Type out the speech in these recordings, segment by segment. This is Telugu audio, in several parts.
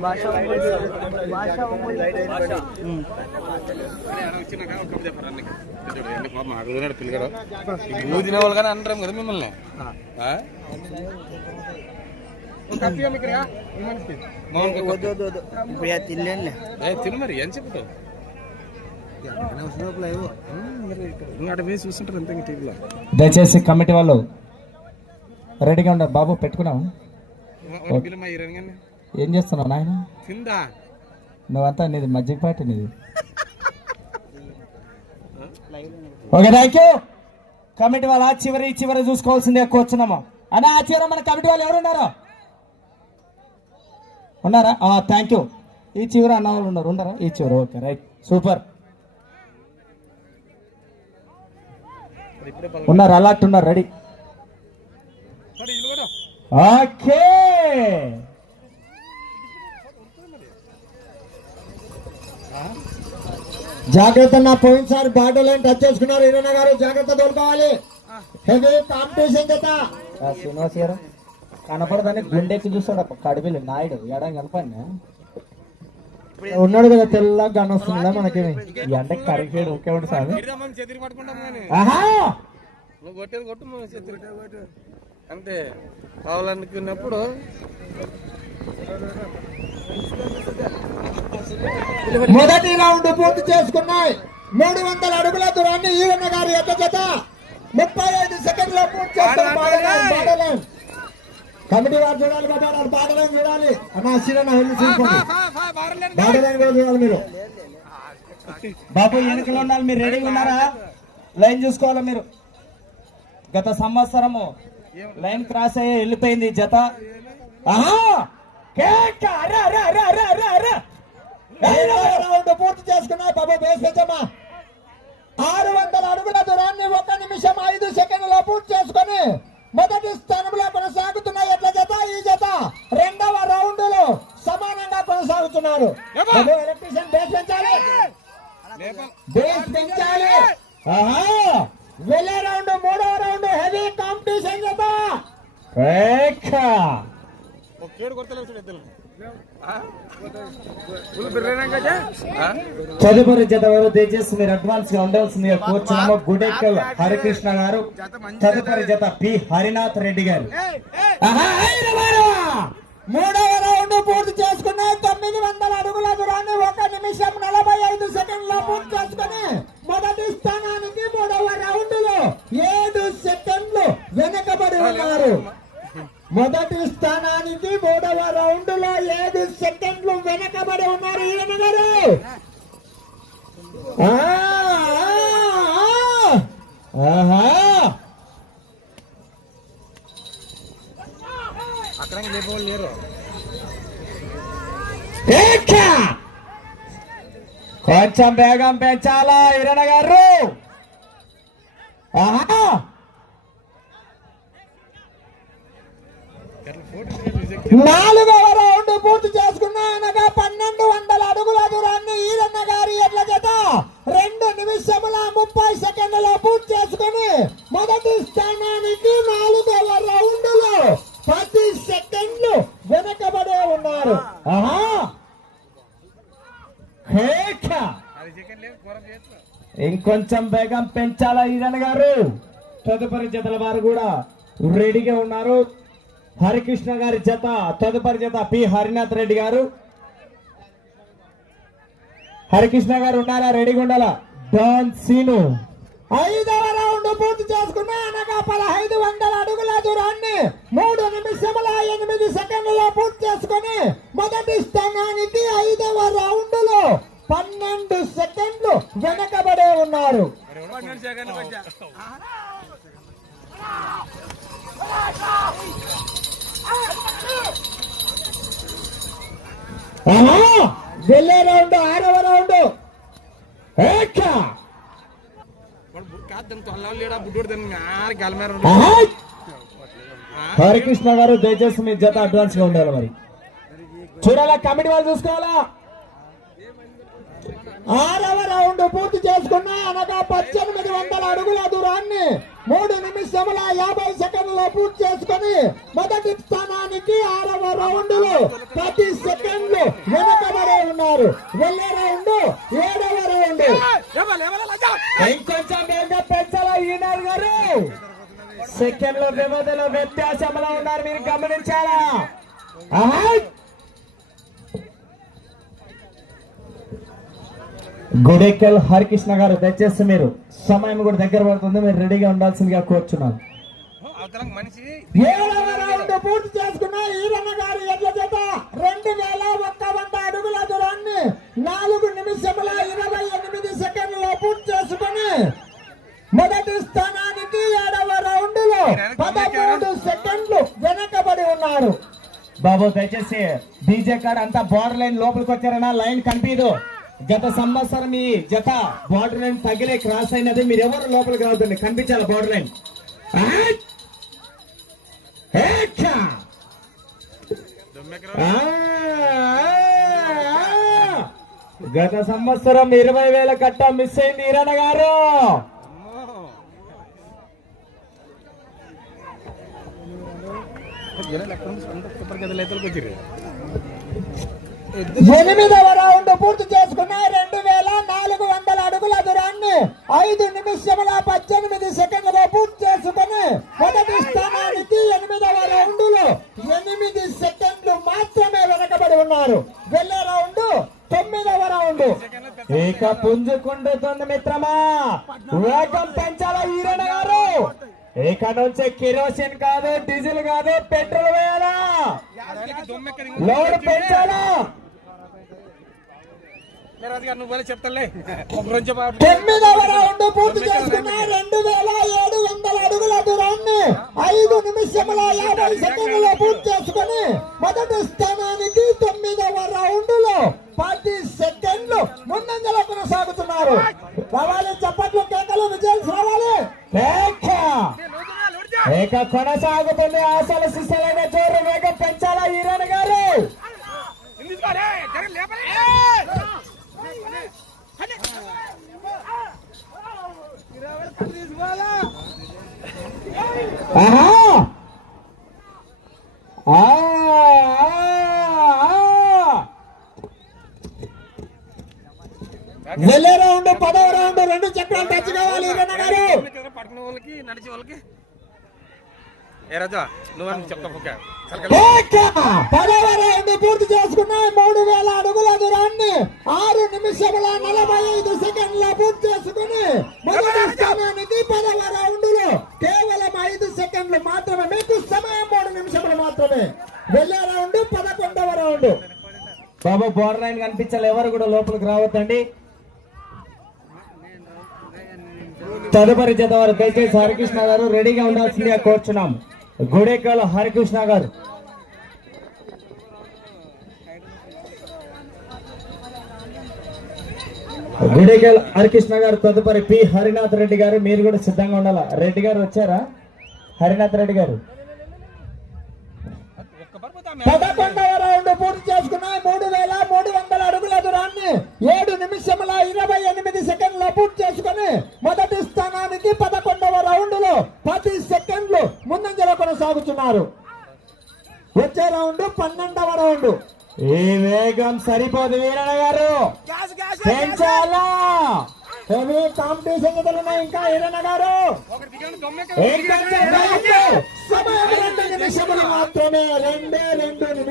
భాష భాష తినేవాళ్ళు కానీ అంటారు కదా మిమ్మల్ని వద్దు వద్దు వద్దు తిను మరి ఏం చెప్తావు అటు వేసి దయచేసి కమిటీ వాళ్ళు రెడీగా ఉన్నారు బాబు పెట్టుకున్నాము. ఏం చేస్తున్నావు నాయన? తిందా? నువ్వంతా నీది మజ్జిగ పాటి నీది. ఓకే థ్యాంక్ యూ కమిటీ వాళ్ళు చివరి చివరి చూసుకోవాల్సిందే కూర్చున్నాము. అన్న ఆ చివర మన కమిటీ వాళ్ళు ఎవరు ఉన్నారు? ఉన్నారా? థ్యాంక్ యూ ఈ చివర అన్న వాళ్ళు ఉన్నారు. ఉన్నారా? ఈ చివర ఓకే రైట్ సూపర్ ఉన్నారు అలాట్ ఉన్నారు రెడీ ఓకే. జాగ్రత్త నా పోయినసారి బాటో లైన్ టచ్ చేసుకున్నారు? ఈరన్న గారు జాగ్రత్త తోలుకోవాలి. హెవీ కాంపిటీషన్ శ్రీనివాస్ గారు కనపడదని గుండెకి చూస్తాడు. కడిపిల్లి నాయుడు ఎడం కనపడినా? ఉన్నాడు కదా తెల్ల గన్ వస్తుందా మనకి. ఎండకి కరిగేడు ఒకే ఒకటి సార్ అంతే కావాలనుకున్నప్పుడు మొదటి రౌండ్ పూర్తి చేసుకున్నాయి. మూడు వందల అడుగుల దూరాన్ని ఈరన్న గారు ఎట్ల జత. ముప్పై ఐదు సెకండ్లో పూర్తి చేస్తారు. కమిటీ వారు చూడాలి బాబా వారు బాడలైన్ చూడాలి. అన్న సీరన్న వెళ్ళి కూడా చూడాలి మీరు. బాబు వెనుకలు ఉన్నారు మీరు రెడీగా ఉన్నారా? లైన్ చూసుకోవాలా మీరు. గత సంవత్సరము లైన్ క్రాస్ అయ్యి వెళ్ళిపోయింది ఈ జత ఆహా కేక! అరే, అరే, అరే, అరే, అరే, అరే. ఐదవ రౌండ్ పూర్తి చేసుకున్నా పాప బేస్ ఆరు వందల అడుగుల దూరాన్ని ఒక నిమిషం ఐదు సెకండ్ల పూర్తి చేసుకొని మొదటి స్థానంలో కొనసాగుతున్న ఎట్ల జత ఈ జత రెండవ రౌండ్లో సమానంగా కొనసాగుతున్నారు బాబు, ఎలక్ట్రీషియన్ బేస్ పెంచాలి బేస్ పెంచాలి ఆహా వెళ్ళే రౌండ్ మూడవ రౌండ్ హెవీ కాంపిటీషన్ జత కేక! ఒక కేడు కొడతలేవు చూడు ఇద్దరు ఫుల్ బిర్యానీ కదా తదుపరి జత వారు దయచేసి మీరు అడ్వాన్స్గా ఉండవలసిందిగా కూర్చున్నాము గుడెక్కల్ హరికృష్ణ గారు. తదుపరి జత పి హరినాథ్ రెడ్డి గారు. మూడవ రౌండ్ పూర్తి చేసుకుని తొమ్మిది వందల అడుగుల దూరాన్ని ఒక నిమిషం నలభై ఐదు సెకండ్ల పూర్తి చేసుకుని మొదటి స్థానానికి మూడవ రౌండ్లో ఏడు సెకండ్లు వెనకబడి ఉన్నారు. మొదటి వెనకబడి ఉన్నారు ఈయన గారు! కొంచెం వేగం పెంచాలా ఇరణ గారు? ఆహా. నాలుగవ ముప్పై సెకండ్ల పూర్తి చేసుకుని మొదటి స్థానానికి నాలుగవ రౌండ్లో పది సెకండ్లు వెనకబడే ఉన్నారు ఇంకొంచెం వేగం పెంచాలా ఈరణ గారు? తదుపరి జతల వారు కూడా రెడీగా ఉన్నారు. హరికృష్ణ గారి జత తదుపరి జత పి. హరినాథ్ రెడ్డి గారు. హరికృష్ణ గారు ఉన్నారా? రెడీగా ఉండాలా? Don scene. ఐదవ రౌండ్ పూర్తి చేసుకున్న అనగా పదహైదు వందల అడుగుల దూరాన్ని మూడు నిమిషముల ఎనిమిది సెకండ్ల పూర్తి చేసుకుని మొదటి స్థానానికి ఐదవ రౌండ్లో పన్నెండు సెకండ్లు వెనకబడే ఉన్నారు. వెళ్ళే రౌండ్ ఆరవ రౌండ్. హరికృష్ణ గారు దయచేసి మీ జత అడ్వాన్స్గా ఉండాలి మరి. చూడాలా కమిటీ వాళ్ళు చూసుకోవాలా? ఆరవ రౌండ్ పూర్తి చేసుకున్న అనగా పద్దెనిమిది వందల అడుగుల దూరాన్ని మూడు నిమిషముల యాభై సెకండ్లలో పూర్తి చేసుకొని మొదటి స్థానానికి ఆరవ రౌండ్లో పది సెకండ్లు వెనకబడే ఉన్నారు. వెళ్ళే రౌండ్ ఏడవ రౌండ్ ఇంకొంచెం వేగంగా పెంచాలా ఈనాడు గారు? సెకండ్లో వ్యవధిలో వ్యత్యాసంలో ఉన్నారు మీరు గమనించాలా? ఆహా! గుడేకల్ హరికృష్ణ గారు దయచేసి మీరు సమయం కూడా దగ్గర పడుతుంది మీరు రెడీగా ఉండాల్సిందిగా కోరుచున్నాను. సంవత్సరం మనిషి ఏడవ పూర్తి చేసుకున్న ఈరన్న గారి ఎడ్ల జత రెండు వేల ఒక్క వంద అడుగుల దూరాన్ని నాలుగు నిమిషముల ఇరవై ఎనిమిది సెకండ్లో పూర్తి చేసుకుని మొదటి స్థానానికి ఏడవ రౌండ్లో పదమూడు సెకండ్లు వెనకబడి ఉన్నారు. బాబు దయచేసి డీజే కార్ అంతా బార్డర్ లైన్ లోపలికి వచ్చారన్నా లైన్ కనిపించదు. గత సంవత్సరం ఈ జత బార్డర్ లైన్ తగిలే క్రాస్ అయినది. మీరు ఎవరు లోపలికి రావద్దండి? కనిపించాలి బార్డర్ లైన్ గత సంవత్సరం ఇరవై వేల కట్ట మిస్ అయింది ఈరన్న గారు. సూపర్ గదులు అయితే ఎనిమిదవ రౌండ్ పూర్తి చేసుకున్న రెండు వేల నాలుగు వందల అడుగుల దూరాన్ని ఐదు నిమిషముల పద్దెనిమిది సెకండ్లలో పూర్తి చేసుకుని మొదటి స్థానానికి ఎనిమిదవ రౌండ్లో ఎనిమిది సెకండ్లు మాత్రమే వెనకబడి ఉన్నారు. వెళ్ళే రౌండ్ తొమ్మిదవ రౌండ్. ఇక పుంజుకుంటుంది మిత్రమా? వేగం పెంచాలా ఈరణ గారు? ఇక నుంచి కిరోసిన్ కాదు డీజిల్ కాదు పెట్రోల్ వేయాలా? లోడ్ పెంచాలా? తొమ్మిదవ రౌండ్ పూర్తి చేసుకున్న రెండు వేల ఏడు వందల అడుగుల దూరాన్ని ఐదు నిమిషముల యాభై సెకండ్లలో వెళ్ళే రౌండ్ పదవ రౌండ్ రెండు చక్రాలు టచ్ కావాలి ఈరన్న గారు. పడుకున్న వాళ్ళకి నడిచే వాళ్ళకి ఏ రాజా నువ్వు అని చెప్తా ఓకే. కేక! పదవ రౌండ్ పూర్తి చేసుకున్న మూడు వేల అడుగుల దూరాన్ని ఆరు నిమిషముల నలభై ఐదు సెకండ్ల పూర్తి చేసుకుని మొదటి స్థానానికి పదవ రౌండ్లో కేవలం ఐదు సెకండ్లు మాత్రమే మీకు సమయం మూడు నిమిషములు మాత్రమే వెళ్ళే రౌండ్ పదకొండవ రౌండ్ బాబు బోర్డర్ లైన్ కనిపించాలి. ఎవరు కూడా లోపలికి రావద్దండి. తదుపరి జత వారు దయచేసి హరికృష్ణ గారు రెడీగా ఉండాల్సిందిగా కోరుచున్నాం. గుడేకాల హరికృష్ణ గారు. గుడేకాల హరికృష్ణ గారు తదుపరి పి హరినాథ్ రెడ్డి గారు. మీరు కూడా సిద్ధంగా ఉండాలా? రెడ్డి గారు వచ్చారా? హరినాథ్ రెడ్డి గారు. రౌండ్ పూర్తి చేసుకున్న మూడు వేల మూడు వందల అడుగుల దూరాన్ని ఏడు నిమిషముల ఇరవై ఎనిమిది సెకండ్ల పూర్తి చేసుకుని మొదటి స్థానానికి పదకొండవ రౌండ్లో పది సెకండ్లు ముందంజలో కొనసాగుతున్నారు. వచ్చే రౌండ్ పన్నెండవ రౌండ్. ఈ వేగం సరిపోదు వీరణ గారు. పెంచాలా హెవీ కాంపిటీషన్ ఇంకా ఈరన్న గారు. సమయం రెండు నిమిషములు మాత్రమే. రెండు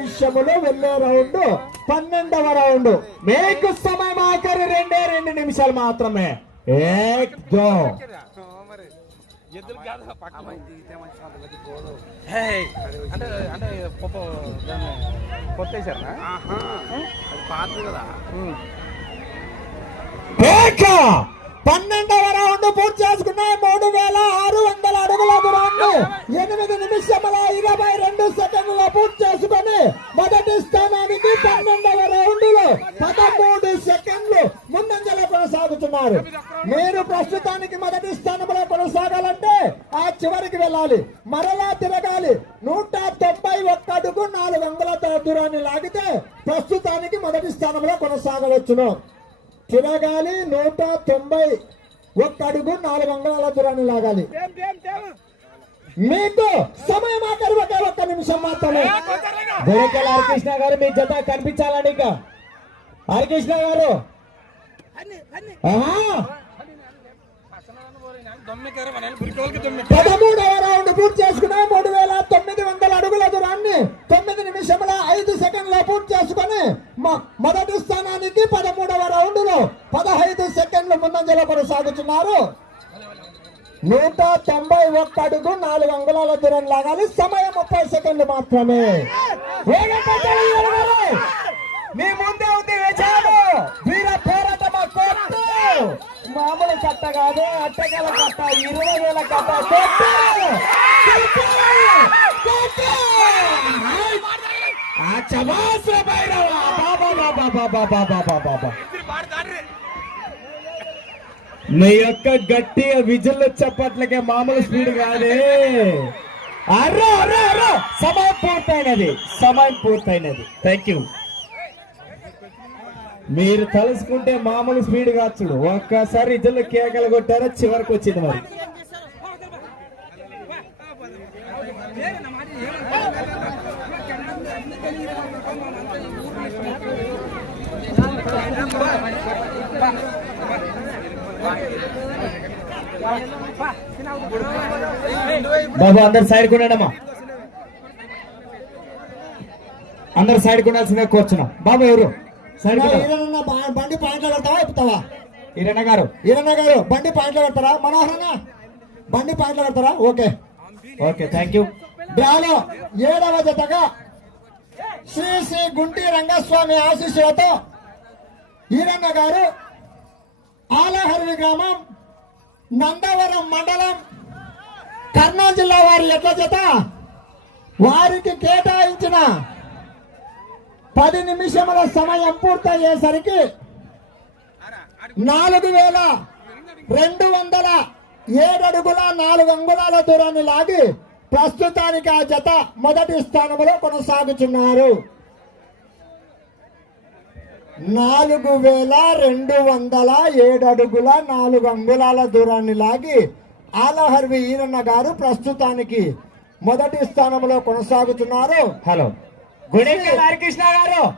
నిమిషములు వెళ్ళే రౌండ్ పన్నెండవ రౌండ్. మీకు సమయం ఆఖరి రెండే రెండు నిమిషాలు మాత్రమే. ఏక్ దో. మరి ఎద్దులు కాదు పక్కన హే, అంటే అంటే పొప్ప దాన్ని కొట్టేశారా? అది కదా! పన్నెండవ రౌండ్ పూర్తి చేసుకున్నాయి మూడు వేల ఆరు వందల అడుగుల దూరాన్ని ఎనిమిది నిమిషముల ఇరవై రెండు సెకండ్ల పూర్తి చేసుకుని మొదటి స్థానానికి పన్నెండవ రౌండ్లో పదమూడు సెకండ్లు ముందంజలో కొనసాగుతున్నారు. మీరు ప్రస్తుతానికి మొదటి స్థానంలో కొనసాగాలంటే ఆ చివరికి వెళ్ళాలి. మరలా తిరగాలి. నూట తొంభై ఒక్క అడుగు నాలుగు వందల దూరాన్ని లాగితే ప్రస్తుతానికి మొదటి స్థానంలో కొనసాగవచ్చును. తిరగాలి నూట తొంభై ఒక్క అడుగు నాలుగు అంగుళాల దూరాన్ని లాగాలి. మీకు సమయం ఆఖరి ఒకే ఒక్క నిమిషం మాత్రమే. దొరకల హరికృష్ణ గారు మీ జత కనిపించాలండి ఇక. హరికృష్ణ గారు. పదమూడవ రౌండ్ పూర్తి చేసుకుని మూడు వేల తొమ్మిది వందల అడుగుల దూరాన్ని తొమ్మిది నిమిషముల ఐదు సెకండ్ల పూర్తి చేసుకుని మొ- మొదటి స్థానానికి పదమూడవ రౌండ్లో పదహైదు సెకండ్లు ముందంజలో కొనసాగుతున్నారు నూట తొంభై ఒక్క అడుగు నాలుగు అంగుళాల దూరం లాగాలి. సమయం ముప్పై సెకండ్లు మాత్రమే. మీ ముందే ఉంది విజయాలు వీర పోరాటం కొట్టు. మామూలు కట్ట కాదు అట్టగల కట్ట ఇరవై వేల కట్ట. కొట్టు. ఆ చమాస బాబా బాబా బాబా బాబా బాబా బాబా మీ యొక్క గట్టి విజిల్ చప్పట్లకే మామూలు స్పీడ్ కాదే. అర్రో అర్రో అర్రో. సమయం పూర్తయినది. సమయం పూర్తయినది. థ్యాంక్ యూ మీరు తలుసుకుంటే మామూలు స్పీడ్ కాచుడు ఒక్కసారి ఇద్దరు కేకలు కొట్టారా? చివరికి వచ్చింది మరి. బాబు అందరు సైడ్ కొన్నాడమ్మా అందరు సైడ్ కొనాల్సిందే కూర్చున్నాం. బాబు ఎవరు? సైడ్ బండి పాయింట్లో పెడతావా చెప్తావా ఈరన్న గారు. ఈరన్న గారు బండి పాయింట్లో పెడతారా? మనోహరన్న బండి పాయింట్లో పెడతారా? ఓకే. ఓకే థ్యాంక్ యూ డ్రాలో ఏడవ జతగా శ్రీ శ్రీ గుంటి రంగస్వామి ఆశీస్సులతో ఈరన్న గారు ఆలహరి గ్రామం నందవరం మండలం కర్నూలు జిల్లా వారి ఎట్ల జత. వారికి కేటాయించిన పది నిమిషముల సమయం పూర్తయ్యేసరికి నాలుగు వేల రెండు వందల ఏడు నాలుగు అంగుళాల దూరాన్ని లాగి ప్రస్తుతానికి ఆ జత మొదటి స్థానంలో కొనసాగుతున్నారు. నాలుగు వేల రెండు వందల ఏడు అడుగుల నాలుగు అంగుళాల దూరాన్ని లాగి ఆలహర్వి ఈరన్న గారు ప్రస్తుతానికి మొదటి స్థానంలో కొనసాగుతున్నారు. హలో. గుడ్ ఈవినింగ్ హరికృష్ణ గారు